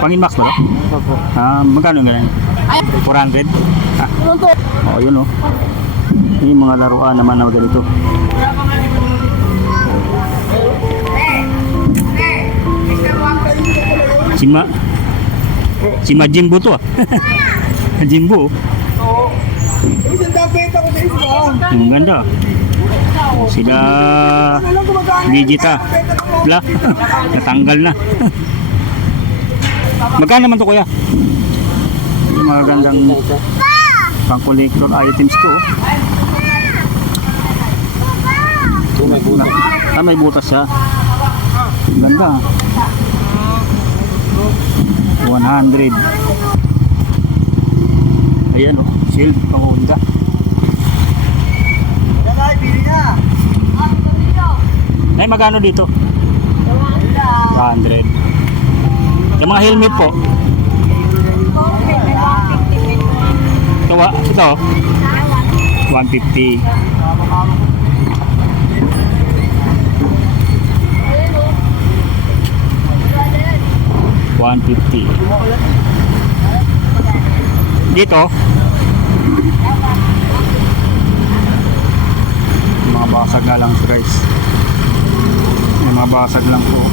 Pang-inmax ba ito? Opo. Magkano yung ganyan? 400? Oo, yun o. Yung mga laruan naman na ganito. Si Jimbo to ah. Jimbo. Oo. Isang dapat ako sa isa. Ang ganda. Sila Vegeta. Wala. Natanggal na. Magkano naman to kuya? Yung mga gandang pang collector items to. May butas siya. Ganda. 100. Ayan oh, shield pang Honda. Ay, magkano dito? 100. Yung mga helmet po. Ito 150. Dito mga basag na lang guys. Yung mga basag lang po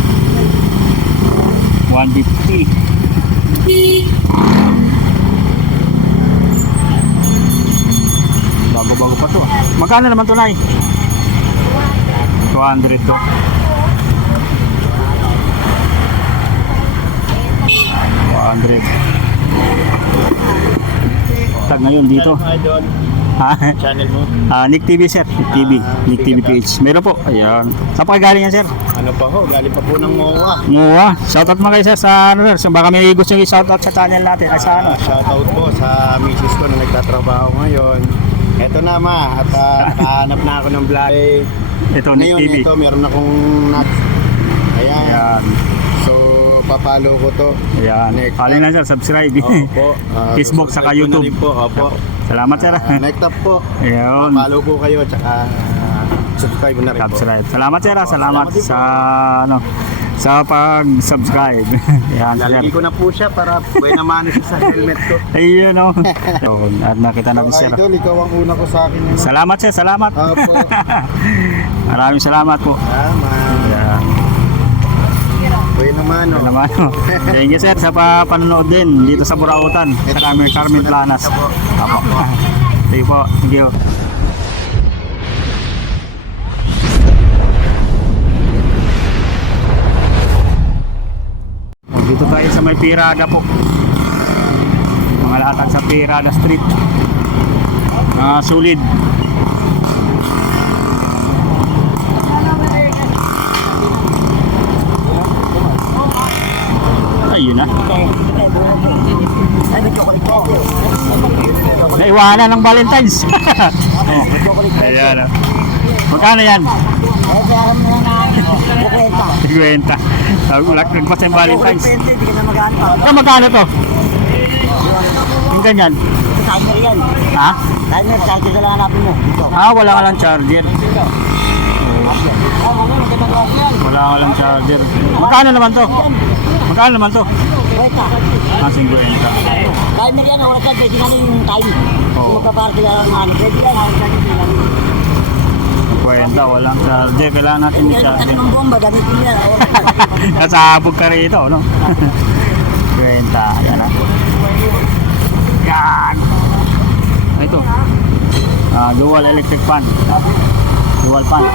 150. Bago pa to ah. Magkano naman to, Nay? 200 to. 200. Tag ngayon dito. Channel mo? Nick TV sir. Nick TV PH. Meron po. Ayan. Saan pa galing yan sir? Ano pa ho? Galing pa po ng MOA. MOA. Shoutout mga kayo sir sa ano sir. Baka may gusto nyo i-shoutout sa channel natin. Ay sa ano? Shoutout po sa misis ko na nagtatrabaho ngayon. Eto na ma. At kahanap na ako ng vlog. Ito Nick TV. Ito meron akong Ayan. So papalo ko to. Ayan. Follow na sir. Subscribe. Opo. Facebook saka YouTube. Po. Opo. Salamat sir. Next up po. Ayun. Follow po kayo tsaka subscribe na rin po. Subscribe. Salamat sir. Salamat sa ano sa pag-subscribe. Ayan sir. Lalagay ko na po siya para buena mano siya sa helmet ko. Ayun oh. At nakita natin sir. Idol, ikaw ang una ko sa akin. Salamat sir. Salamat. Opo. Maraming salamat po. Salamat. Buena mano. Buena mano. Thank you sir sa panonood din dito sa Burautan sa Carmen Planas. Apo. Thank you po. Thank you. Dito tayo sa may Pirada po. Mga latag sa Pirada Street. Sulit. Ayun na. Naiwanan ng Valentine's. Ayan na. Magkano yan? 50. Nagpas yung Valentine's. Magkano to? Yung ganyan? Timer yan. Ha? Timer, charger na lang hanapin mo. Wala ka lang charger. Wala ka lang charger. Magkano naman to? Magkano naman to? 50. 50. Timer yan, wala charger. Pwede na yung time. Kung magpaparte ka lang ano. Pwede yan, wala charger. Kwenta, walang charger. Kailangan natin yung charger. Ang bomba, gamit mo yan. Nasabog ka rito, no? Kwenta, yan na. Yan! Ito. Dual electric fan. Dual fan.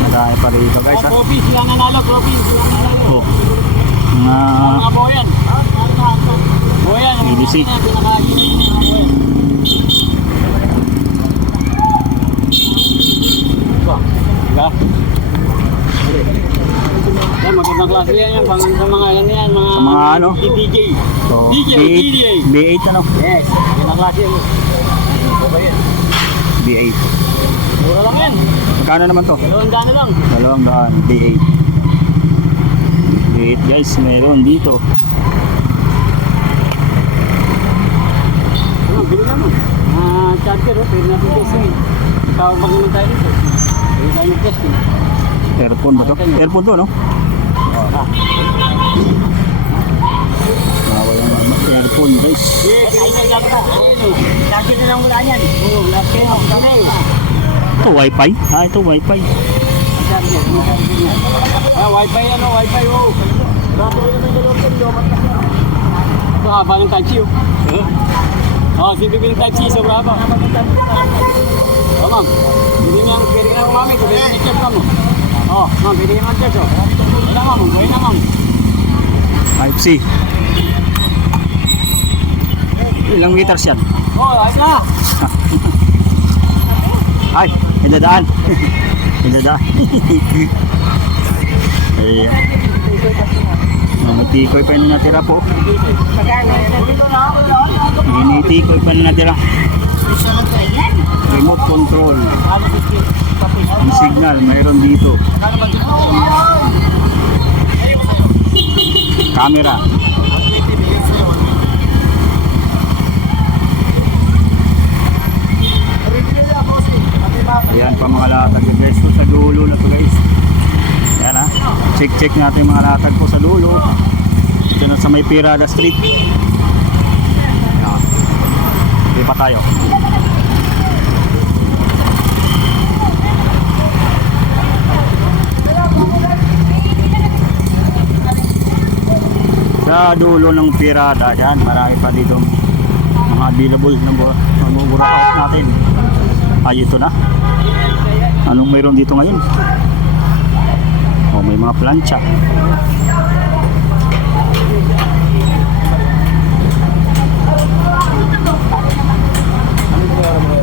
Madami pa rito guys ha. Coffee, sila nanalo. Coffee, sila nanalo. Mga boyan. Boyan. BBC. Diba? Yan, magandang klase yan yung sa mga yan, mga ano? DJ. So, DJ. B8 ano? Yes, magandang klase yan. Okay yan. B8. Mura lang yan. Magkano naman to? 200 na lang. 200, B8. B8 guys, meron dito. Ano, bilhin naman. Charger, pwede natin testing. tawag pa naman tayo dito. Pwede tayo mag-testing. Airphone ba to? Airphone to, no? Airphone, guys. Lagi na lang wala yan. Oo, lagi na lang. Ito, wifi. Ah, ito, wifi. Wifi ano, wifi oh. Ito haba ng Type-C oh. Oh, CBB ng Type-C, sobra haba. Oh ma'am, pwede nga kumamit, pwede nga i-check ka mo. Oh, ma'am, pwede nga mag-check oh. Wala ma'am, pwede na ma'am. Type-C. Ilang meters yan? Oh, ayos na. Ay, may dadaan. May dadaan. Ayan. May tikoy pa yung natira po. May tikoy pa yung natira. Remote control. Ang signal, mayroon dito. Camera. Ayan pa mga latag guys po sa dulo na to guys. Ayan ha. Check natin mga latag po sa dulo. Ito na sa may Pirada Street. Ayan. Hindi pa tayo. Sa dulo ng Pirada dyan. Marami pa dito mga available na burakaut natin. Ay, ito na. Anong mayroon dito ngayon? Oh, may mga plancha.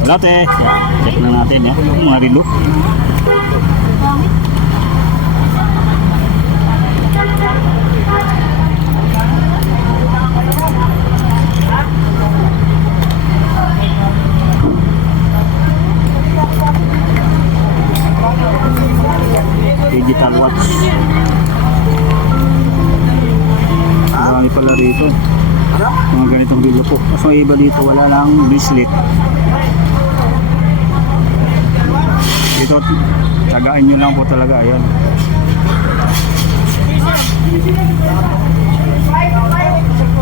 Latte. Yeah, check na natin ya. Mga relo. Digital watch. Marami pala rito. Mga ganitong relo po. Kaso iba dito wala lang bracelet. Dito tagaan nyo lang po talaga. Ayan.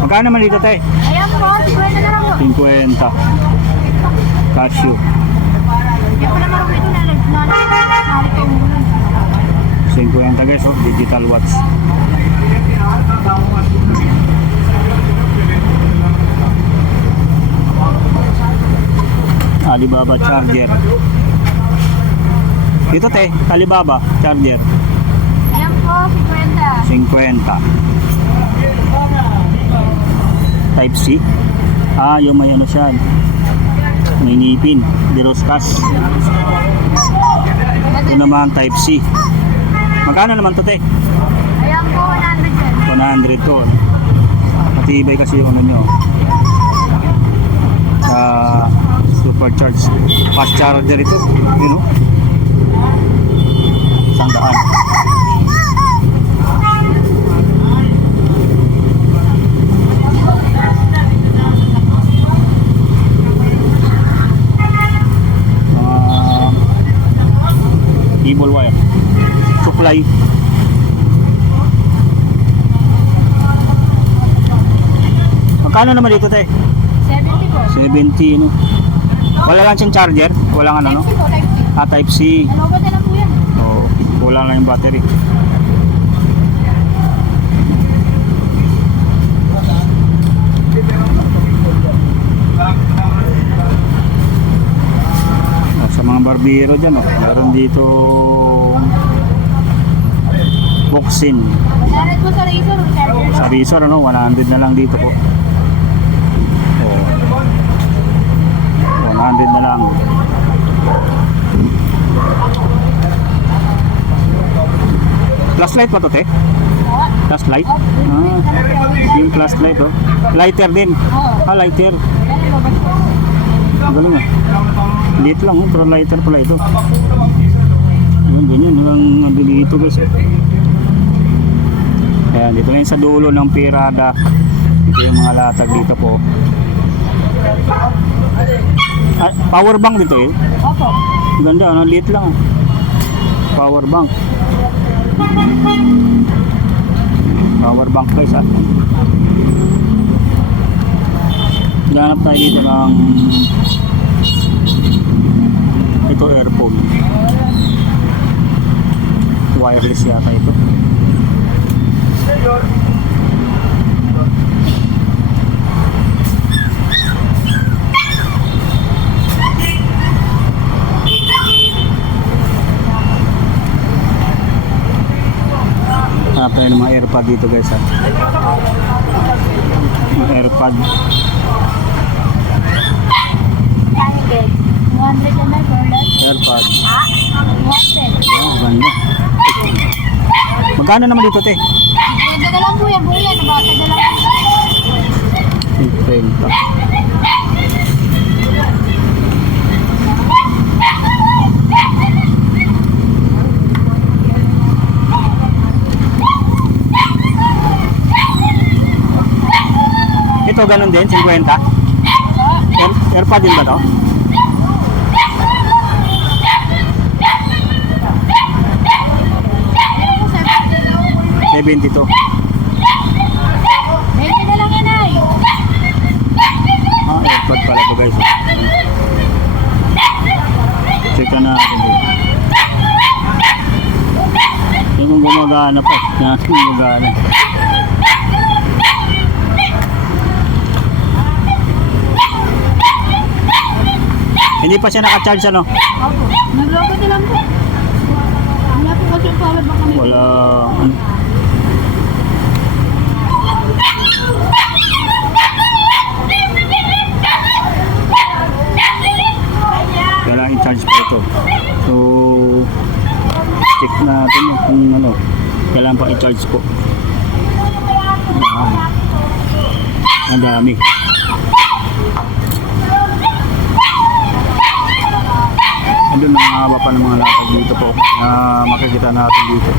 Magkano naman dito te? Ayan po, 50 na lang po. 50. Casio. Hindi ko naman ito na nagsalit ko muna. 50 guys, oh, digital watch. Alibaba charger. Ito te, Alibaba charger. Ayan po, 50. 50. Type C. Ah, yung may ano siya. May ngipin. Diroskas. Ito naman Type C. Magkano naman to te? Ayan po, 100 yan. 100 to. Matibay kasi yung ano nyo. Supercharge. Fast charger ito. Yun o. 100. Cable wire. Supply. Magkano naman dito te? 70 po. 70 no. Wala lang siyang charger, wala nga ano no. Type C po, Type C. Ah, Type C. Ano ba na lang po yan? Oh, wala lang yung battery. Oh, sa mga barbero dyan, oh, meron dito boxing. 100 po sa razor, charger. Sa Razor, ano, 100 na lang dito po. Oh. 100 na lang. Flashlight pa to, te? Flashlight? Ah, yung flashlight, oh. Lighter din. Ah, lighter. Galing ah. Liit lang, oh, pero lighter pala ito. Ayan, ganyan. Walang nabili ito, guys. Ayan, dito na yun sa dulo ng Pirada. Ito yung mga latag dito po. Ah, power bank dito eh. Opo. Ganda, ano, liit lang. Power bank. Power bank guys ah. Ganap tayo dito ng ito earphone. Wireless yata ito. Hanap tayo ng mga AirPod dito guys ha. Mga AirPod. 200 na may burlap. AirPod. 200. Oh, ganda. Magkano naman dito te? Dala lang po yan, buo yan. Bata dala lang. 50. Ito ganun din, 50. AirPod din ba to? Meron po 70. 72. 20 na lang yan ay. Ah, AirPod pala to guys. Check na natin dito. Yung kung gumagana pa. Yan, gumagana. Hindi pa siya naka-charge ano? Opo. Nag-logo din lang po. Wala po kasi yung power bank kami. Wala. Ano? Kailangan i-charge pa ito. So, check natin yung kung ano. Kailangan pa i-charge po. Ang dami. Andun ang haba pa ng mga latag dito po na makikita natin dito.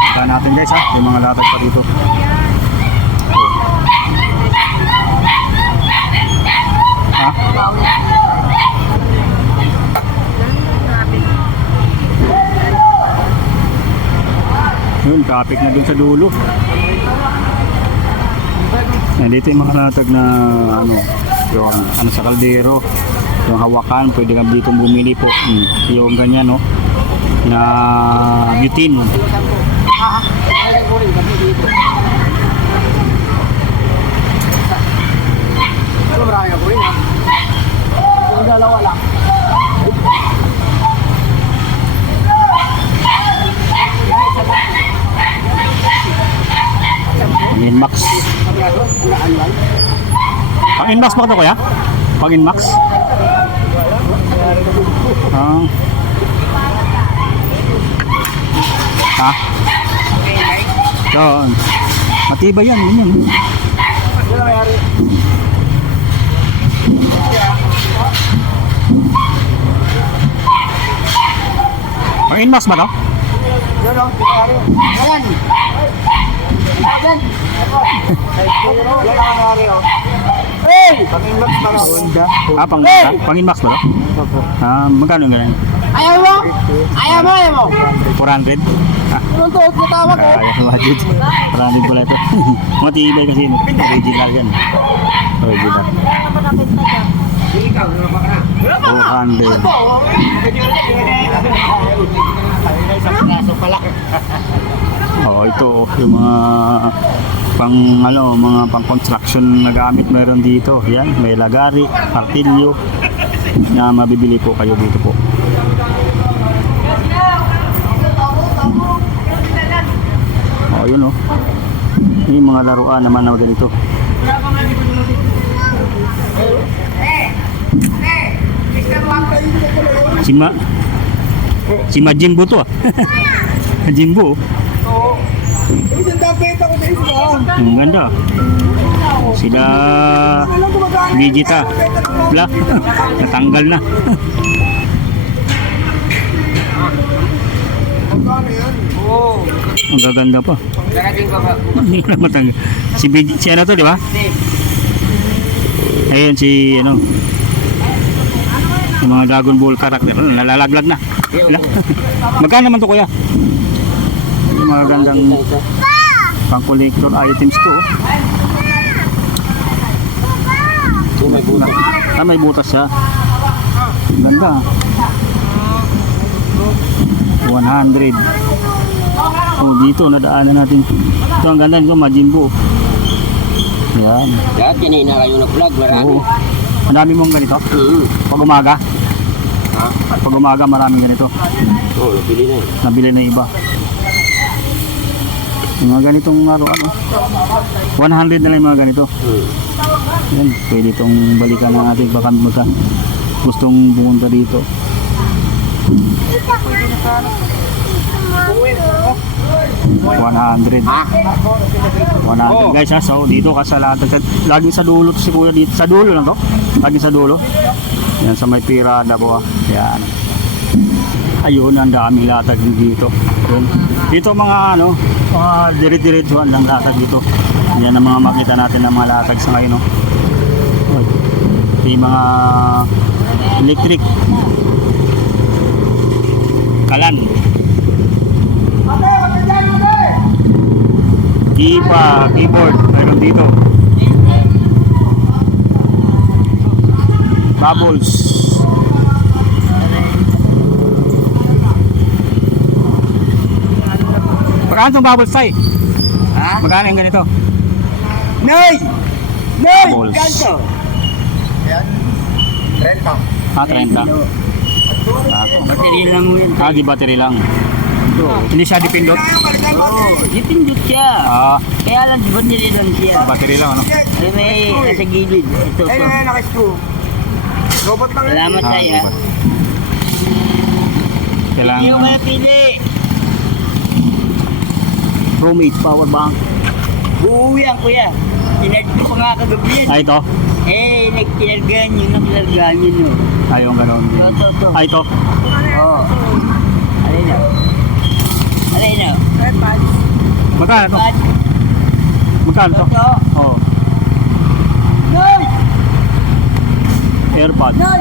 Kita natin guys ha, yung mga latag pa dito. Ha? Yun, traffic na dun sa dulo. Dito yung mga latag na ano, yung ano sa kaldero, yung hawakan, pwede kang dito bumili po. Yung ganyan no, na butane. Ano marami ka po rin ha? Yung dalawa lang. Inmax. Pang Inmax ba ito kuya? Pang Inmax? Ha? Yun. Matibay yan. Yun yan. Pang Inmax ba ito? Ayan! Ayan! Hey! Pag-inbox pa na Honda. Ah, pang Inmax ba ito? Ah, magkano nga yan? Ayaw mo? Ayaw mo, ayaw mo? 400? Ah, Anong tuot mo tawag ko? kaya budget. 400 pala ito. Matibay kasi no? Original yan. Original. 400. Oh, ito yung mga pang ano, mga pang construction na gamit meron dito. Yan, may lagari, martilyo na mabibili po kayo dito po. Oh, yun oh. Yung mga laruan naman na ganito. Si Majimbo to ah. Majimbo. Isang tapet ako sa isla. Ang ganda. Sila Vegeta. Wala. Natanggal na. Oo. Ang gaganda pa. Darating pa ba? Hindi na matanggal. Si ano to, di ba? Ayun si ano. Yung mga Dragon Ball character, nalalaglag na. Ilan? Magkano naman to kuya? Yung mga gandang pang collector items to. Ito may butas. May butas siya. Ganda. 100. Oh, dito nadaanan natin. Ito ang ganda nito, Majin Buu. Yan. Lahat kanina kayo nag-vlog, marami. Oo. Ang dami mong ganito. Pag umaga. Ha? Pag umaga maraming ganito. Oo, nabili na eh. Nabili na iba. Yung mga ganitong laruan. 100 na lang yung mga ganito. Yan, pwede itong balikan na natin baka magka gustong pumunta dito. 100. 100 guys ha. So dito ka sa lahat. Laging sa dulo to si kuya dito. Sa dulo lang to. Laging sa dulo. Yan sa may pirada po ha. Yan. Ayun, ang daming latag dito. Yan. Dito mga ano, mga dirit-diretsuhan ng latag dito. Yan ang mga makita natin ng mga latag sa ngayon. No? Yung mga electric kalan. Keyboard, mayroon dito. Bubbles. Magkano itong bubbles tayo? Ha? Magkano yung ganito? Nay! Nay! Balls. Ganto! Yan. 30. 30. Battery lang mo yun. Di battery lang. Hindi siya dipindot. Oo, dipindot siya. Kaya lang, battery lang siya. Battery lang ano? Ay, may nasa gilid. Ito, ito. Naka-screw. Robot lang. Salamat tayo. Kailangan Hindi ko kaya pili. roommate power bank. Uuwi yan, kuya. Tinad ko pa nga kagabi yan. Ito. Nagtinargaan yun, nakilargaan yun, no. Yung ganoon din. Ito. Ito. Oo. Alay na. Alay na. Magkano to? Bad. Magkano to? Ito. Oh, Noy! AirPods. Noy!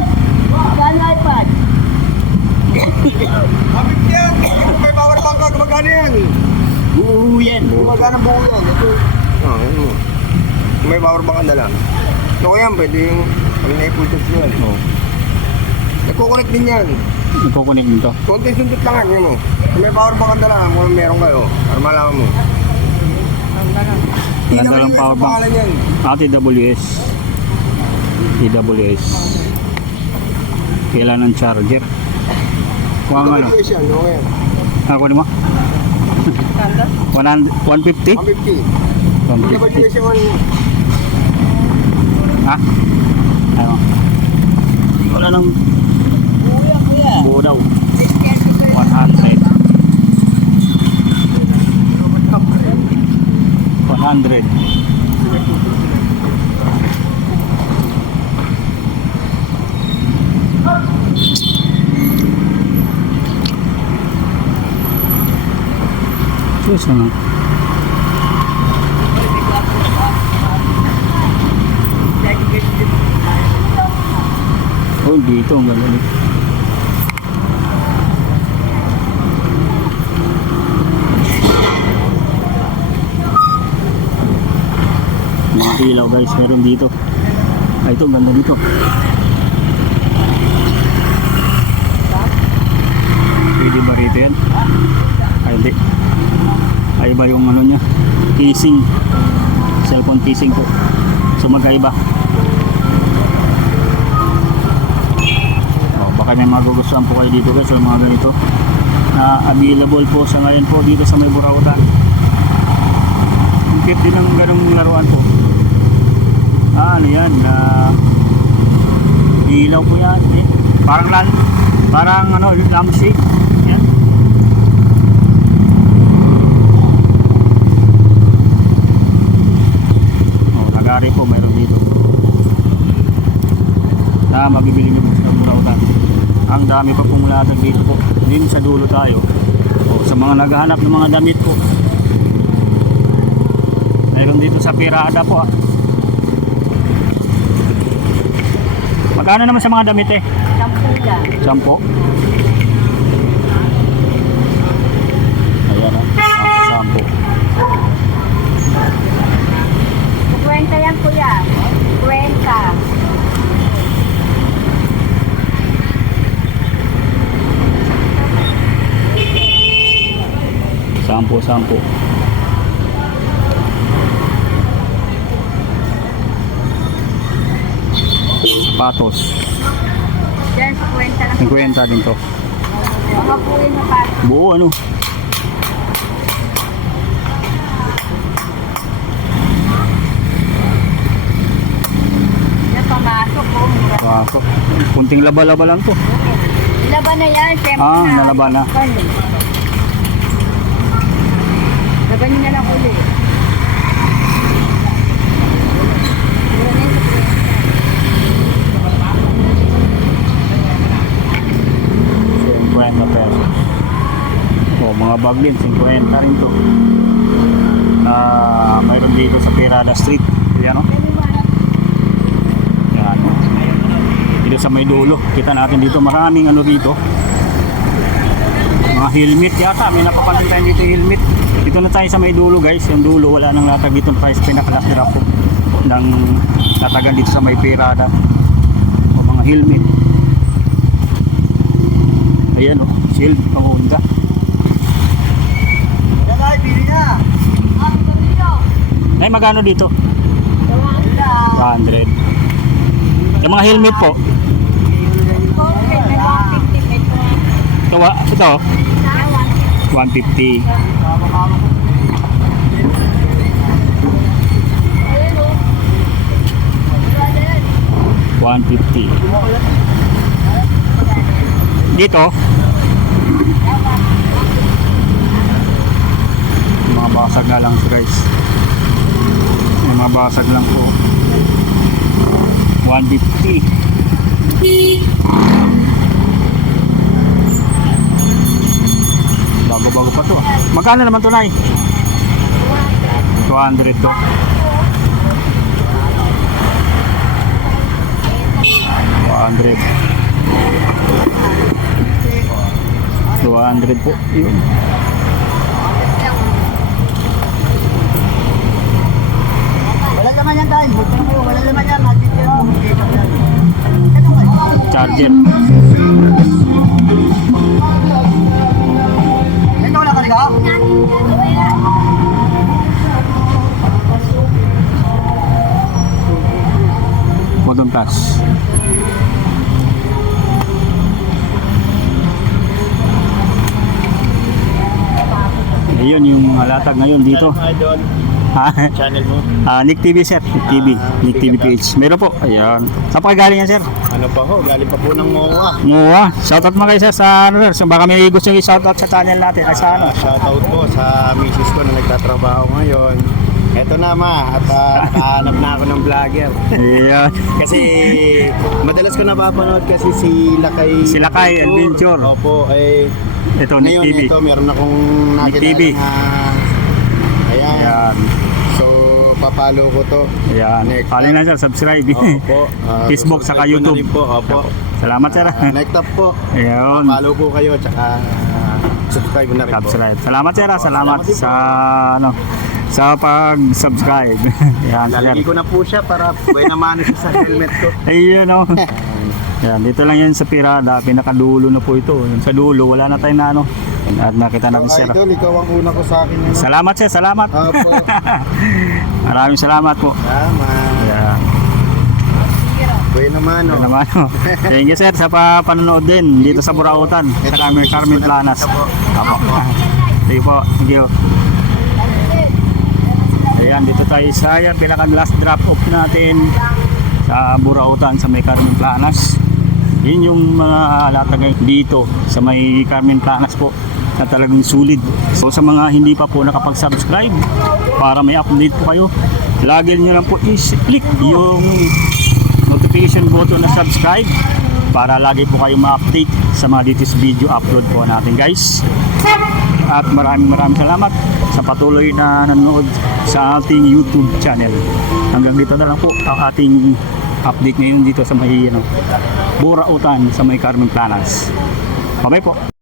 Saan iPad? Kapit yan. May power bank ka. Gumagana yan. Uuwi yan. Gumagana buo yan. Ito. Yan mo. May power bank ka dala. Ito ko yan. Pwede yung pag na-i-pulters yan. Nagkukunik din yan. Ikukunik nito. Konti sundot lang yan mo. Kung may power bank ka dala, kung meron kayo, para malaman mo. Ganda ng power bank. Pangalan yan. TWS. TWS. Kailan ng charger? Kung ang ano? TWS yan. Okay. Ako mo? 150? 150. 150. TWS yung Ha? Ano? Wala nang Uuwi yan, kuya. buo daw. 100. 100. Yes, ano? Oh, dito ang gano'n. Mga ilaw guys, meron dito. Ito, ang ganda dito. Pwede ba rito yan? Hindi. Ay ba yung ano niya? Casing. Cellphone casing po. So magkaiba. Baka may magugustuhan po kayo dito guys sa mga ganito na available po sa ngayon po dito sa may Burautan. Ang cute din ng ganong laruan po. Ano yan? Ilaw po yan. Parang ano, lampshade. Yan. Lagari po mayroon dito. Na mabibili nyo sa Burautan. Ang dami pa pong latag dito po. Din sa dulo tayo. Sa mga naghahanap ng mga damit po. Mayroon dito sa Pirada po. Magkano naman sa mga damit eh? 10 lang. 10. Ayan o, 10. 50 yan kuya. 50. Sampo. Sapatos. Diyan sa 50 lang. 50 din to. Mga po yung napat. Buo ano? Yan pamasok po. Mura. Kaso, kunting laba-laba lang to. Laban na yan. Siyempre Ah, na. nalaban na. Laban nyo na lang ulit. Mura na yun sa 50 pesos. O, mga bag din, 50 rin to. Mayroon dito sa Pirada Street. Yan o. 20. Yan. Dito sa may dulo. Kita natin dito maraming ano dito. Mga helmet yata. May napapansin tayo dito helmet. Dito na tayo sa may dulo guys. Yung dulo wala nang latag dito. Tayo sa pinakalas drop po. Ng latagan dito sa may Pirada. O mga helmet. Ayan o. Shield. Pang-Honda. Ay, magkano dito? 100. Yung mga helmet po. Ito, 150. Dito, mga basag na lang guys. Mga basag lang po. 150. Bago-bago pa to. Magkano naman to, Nay? 200 to. 200 po. Yun. Wala naman yan tayo. Wala naman yan. Charger. Ito wala ka rin ka? Modern Plus. Ayun yung mga latag ngayon dito. Ha? Channel mo? Nick TV sir. Nick TV. Nick TV page. Meron po. Ayan. Saan pa kayo galing yan sir? Ano pa ho? Galing pa po ng MOA. Mua. Shoutout mo kayo sir sa ano sir. So, baka may gusto nyo i-shoutout sa channel natin. Ay sa ano? Shoutout po sa misis ko na nagtatrabaho ngayon. Eto na ma, at kahanap na ako ng vlogger. Ayan. Kasi madalas ko napapanood kasi si Lakay. Si Lakay Adventure. Opo, eh Ito Nick ngayon TV. ito meron akong Nick nakita TV. ayan. Ayan. So papalo ko to. Ayan. Next. Follow na sir. Subscribe. Opo. Facebook saka subscribe ko na YouTube. rin po. Opo. Salamat sir. Next up po. Ayan. Follow po kayo tsaka subscribe na rin po. Subscribe. Salamat sir. Salamat Salamat din po. sa ano sa pag-subscribe. Ayan sir. Lalagay ko na po siya para buena mano siya sa helmet ko. Ayun oh. Yan, dito lang yan sa Pirada, pinakadulo na po ito. Yung sa dulo, wala na tayong na ano. At nakita natin So, sir. idol, ikaw ang una ko sa akin. Ano? Salamat sir, salamat. Opo. Maraming salamat po. Salamat. Yan. Buena mano. Yan naman. Oh. Thank you sir sa panonood din dito sa Burautan. Sa Carmen Planas. Apo. Thank you po. Thank you. Ayan, dito tayo sa yan, pinaka-last drop off natin sa Burautan sa may Carmen Planas. Yun yung mga latagay dito sa may Carmen Planas po na talagang sulit. So sa mga hindi pa po nakapag-subscribe, para may update po kayo, lagi nyo lang po i-click yung notification button na subscribe para lagi po kayo ma-update sa mga latest video upload po natin guys. At maraming salamat sa patuloy na nanonood sa ating YouTube channel. Hanggang dito na lang po ang ating update ngayon dito sa may Burautan sa may Carmen Planas. Bye-bye po.